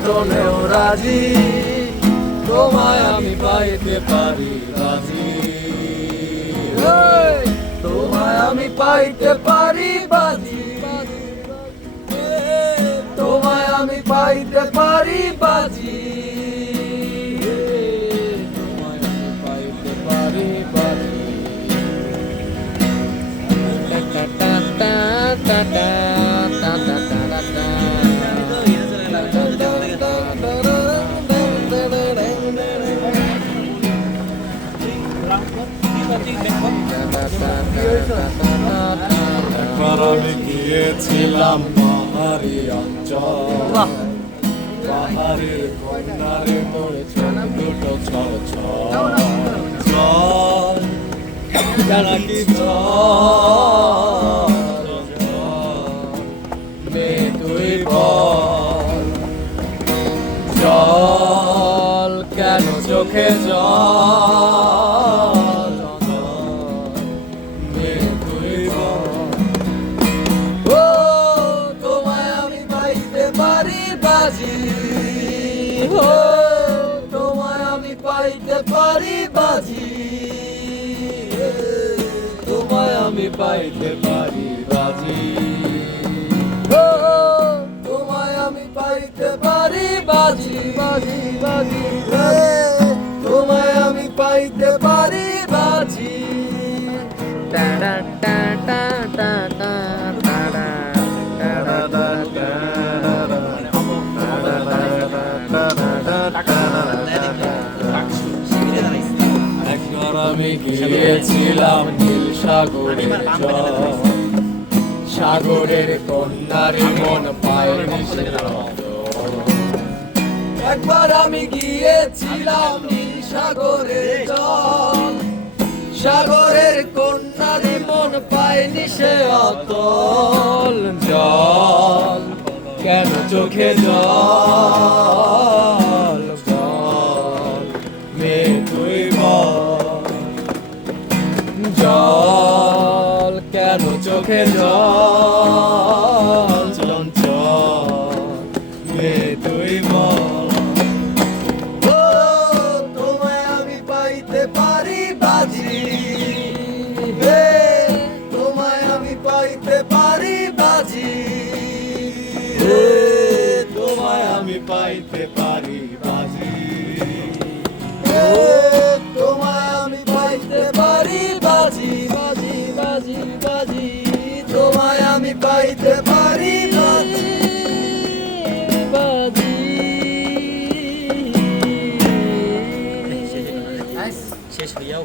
যন্ত্রণেও রাজি, তোমায় আমি পাইতে পারি বাজি। তোমায় আমি পাইতে পারি বাজি, তোমায় আমি পাইতে পারি বাজি, তোমায় আমি পাইতে পারি বাজি। একবার আমি গিয়েছিলাম পাহাড়ি অঞ্চল, পাহাড়ের কন্যারে তোরে চোখ দুটো ছল ছল ছল, নাকি ছল মে তুই বল, জল কেন চোখে জল, মে তুই বল। ও তোমায় আমি পাইতে পারি বাজি, ও তোমায় আমি পাইতে পারি বাজি, তোমায় আমি পাইতে পারি বাজি, ও তোমায় আমি পাইতে পারি বাজি বাজি বাজি, তোমায় আমি পাইতে পারি বাজি। একবার আমি গিয়েছিলাম নীল সাগরের জল, সাগরের কন্যারে মন পায়নি সে রত। একবার আমি গিয়েছিলাম নীল সাগরের জল, সাগরের কন্যারে মন পায়নি সে অতল। জল কেন চোখে জল, বল মে তুই বল, জল কেন চোখে জল, চঞ্চল মে তুই বল। ও তোমায় আমি পাইতে পারি বাজি, তোমায় আমি পাইতে পারি বাজি, তোমায় আমি পাইতে পারি বাজি, তোমায় আমি পাইতে পারি বাজি বাজি বাজি বাজি, তোমায় আমি পাইতে পারি বাজি বাজি। শেষ হইয়াও